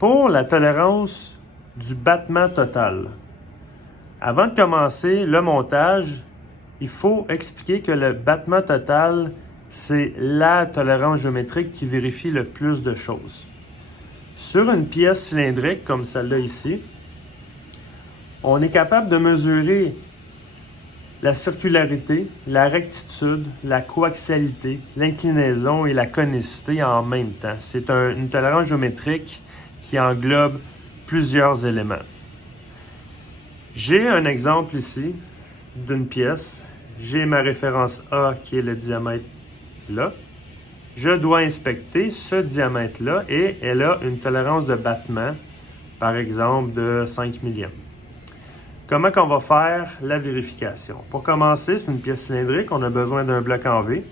Pour la tolérance du battement total, avant de commencer le montage, il faut expliquer que le battement total, c'est la tolérance géométrique qui vérifie le plus de choses. Sur une pièce cylindrique comme celle-là ici, on est capable de mesurer la circularité, la rectitude, la coaxialité, l'inclinaison et la conicité en même temps. C'est une tolérance géométrique qui englobe plusieurs éléments. J'ai un exemple ici d'une pièce. J'ai ma référence A qui est le diamètre là. Je dois inspecter ce diamètre-là et elle a une tolérance de battement, par exemple, de 5 millièmes. Comment qu'on va faire la vérification? Pour commencer, c'est une pièce cylindrique, on a besoin d'un bloc en V.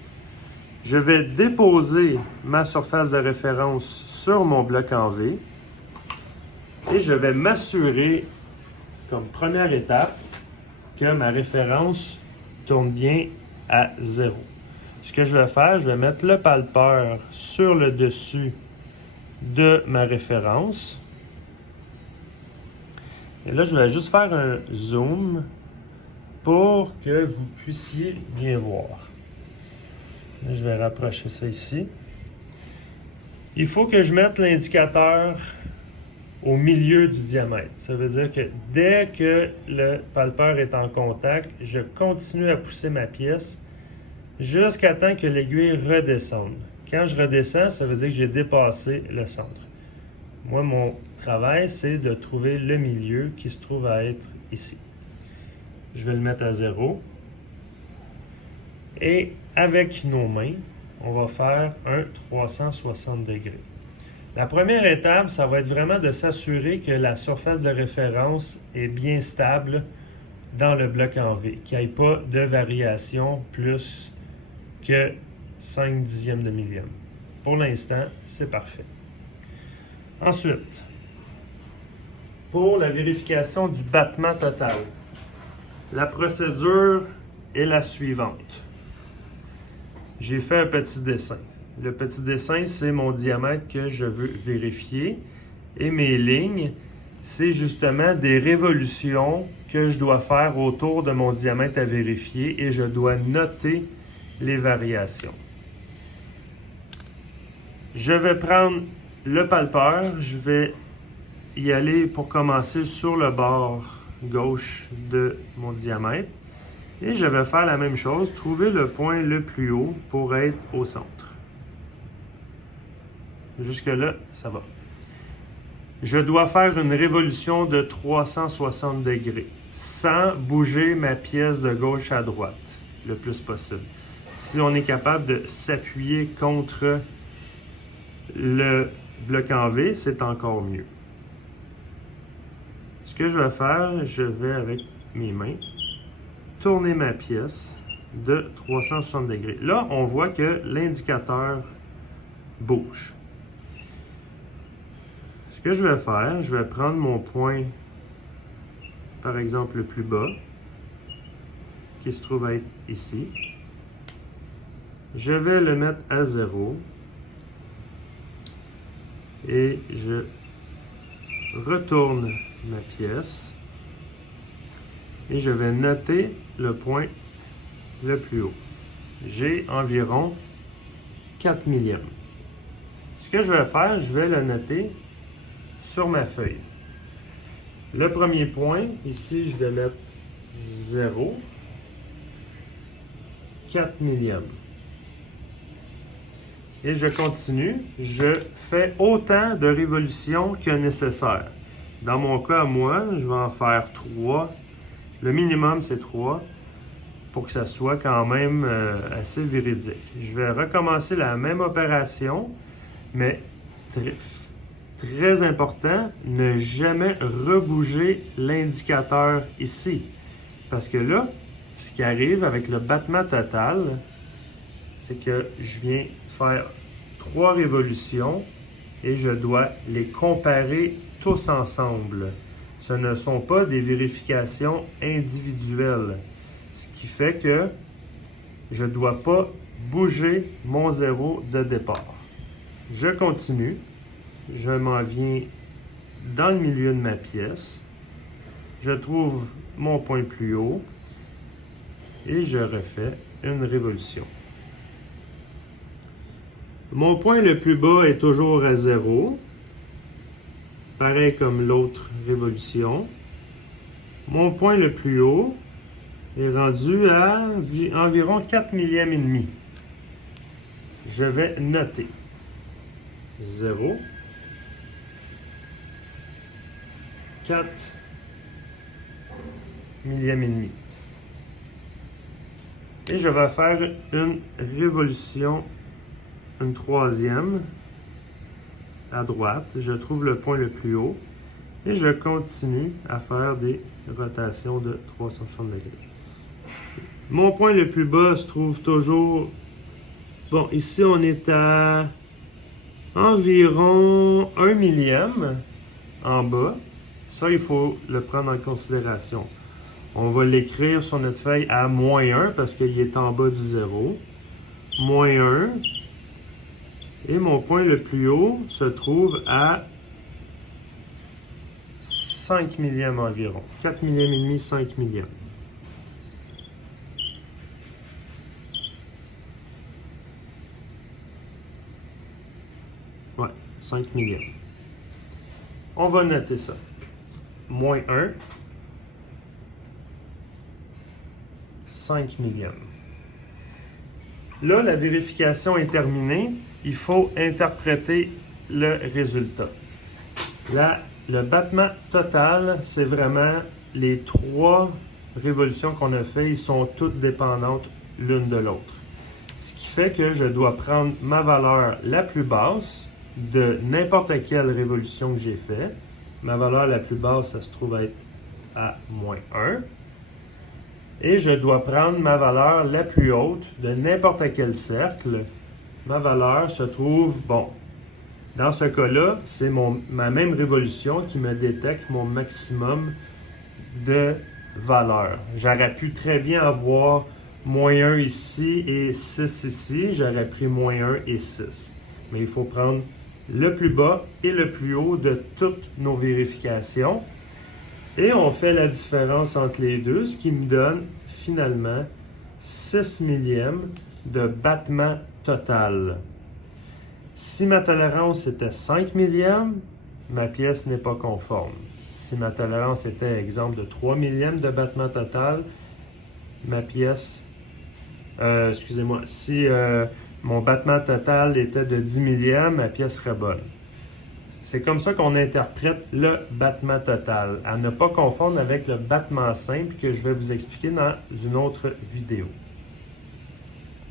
Je vais déposer ma surface de référence sur mon bloc en V et je vais m'assurer, comme première étape, que ma référence tourne bien à 0. Ce que je vais faire, je vais mettre le palpeur sur le dessus de ma référence. Et là, je vais juste faire un zoom pour que vous puissiez bien voir. Là, je vais rapprocher ça ici. Il faut que je mette l'indicateur au milieu du diamètre. Ça veut dire que dès que le palpeur est en contact, je continue à pousser ma pièce jusqu'à temps que l'aiguille redescende. Quand je redescends, ça veut dire que j'ai dépassé le centre. Moi, mon travail, c'est de trouver le milieu qui se trouve à être ici. Je vais le mettre à 0. Et avec nos mains, on va faire un 360 degrés. La première étape, ça va être vraiment de s'assurer que la surface de référence est bien stable dans le bloc en V, qu'il n'y ait pas de variation plus que 5 dixièmes de millième. Pour l'instant, c'est parfait. Ensuite, pour la vérification du battement total, la procédure est la suivante. J'ai fait un petit dessin. Le petit dessin, c'est mon diamètre que je veux vérifier. Et mes lignes, c'est justement des révolutions que je dois faire autour de mon diamètre à vérifier et je dois noter les variations. Je vais prendre le palpeur, je vais y aller pour commencer sur le bord gauche de mon diamètre. Et je vais faire la même chose, trouver le point le plus haut pour être au centre. Jusque-là, ça va. Je dois faire une révolution de 360 degrés sans bouger ma pièce de gauche à droite le plus possible. Si on est capable de s'appuyer contre le bloc en V, c'est encore mieux. Ce que je vais faire, je vais avec mes mains tourner ma pièce de 360 degrés. Là, on voit que l'indicateur bouge. Ce que je vais faire, je vais prendre mon point, par exemple le plus bas, qui se trouve à être ici. Je vais le mettre à 0 et je retourne ma pièce et je vais noter le point le plus haut. J'ai environ 4 millièmes. Ce que je vais faire, je vais le noter sur ma feuille. Le premier point, ici, je vais mettre 0, 4 millièmes. Et je continue, je fais autant de révolutions que nécessaire. Dans mon cas, moi, je vais en faire 3. Le minimum, c'est 3 pour que ça soit quand même assez véridique. Je vais recommencer la même opération, mais très important, ne jamais rebouger l'indicateur ici. Parce que là, ce qui arrive avec le battement total, c'est que je viens faire 3 révolutions et je dois les comparer tous ensemble. Ce ne sont pas des vérifications individuelles. Ce qui fait que je ne dois pas bouger mon zéro de départ. Je continue. Je m'en viens dans le milieu de ma pièce. Je trouve mon point le plus haut et je refais une révolution. Mon point le plus bas est toujours à 0, pareil comme l'autre révolution. Mon point le plus haut est rendu à environ 4 millièmes et demi. Je vais noter 0, 4 millièmes et demi. Et je vais faire une révolution, une troisième à droite. Je trouve le point le plus haut et je continue à faire des rotations de 360 degrés. Mon point le plus bas se trouve toujours... Bon, ici on est à environ 1 millième en bas. Ça, il faut le prendre en considération. On va l'écrire sur notre feuille à moins 1 parce qu'il est en bas du 0. Moins 1. Et mon point le plus haut se trouve à 5 millièmes environ. 4 millièmes et demi, 5 millièmes. Ouais, 5 millièmes. On va noter ça. Moins 1. 5 millièmes. Là, la vérification est terminée. Il faut interpréter le résultat. Là, le battement total, c'est vraiment les 3 révolutions qu'on a fait. Ils sont toutes dépendantes l'une de l'autre. Ce qui fait que je dois prendre ma valeur la plus basse de n'importe quelle révolution que j'ai fait. Ma valeur la plus basse, ça se trouve être à moins 1. Et je dois prendre ma valeur la plus haute de n'importe quel cercle. Ma valeur se trouve, bon, dans ce cas-là, c'est ma même révolution qui me détecte mon maximum de valeur. J'aurais pu très bien avoir moins 1 ici et 6 ici. J'aurais pris moins 1 et 6. Mais il faut prendre le plus bas et le plus haut de toutes nos vérifications. Et on fait la différence entre les deux, ce qui me donne finalement 6 millièmes de battement total. Si ma tolérance était 5 millièmes, ma pièce n'est pas conforme. Si ma tolérance était, exemple, de 3 millièmes de battement total, ma pièce... excusez-moi, si mon battement total était de 10 millièmes, ma pièce serait bonne. C'est comme ça qu'on interprète le battement total, à ne pas confondre avec le battement simple que je vais vous expliquer dans une autre vidéo.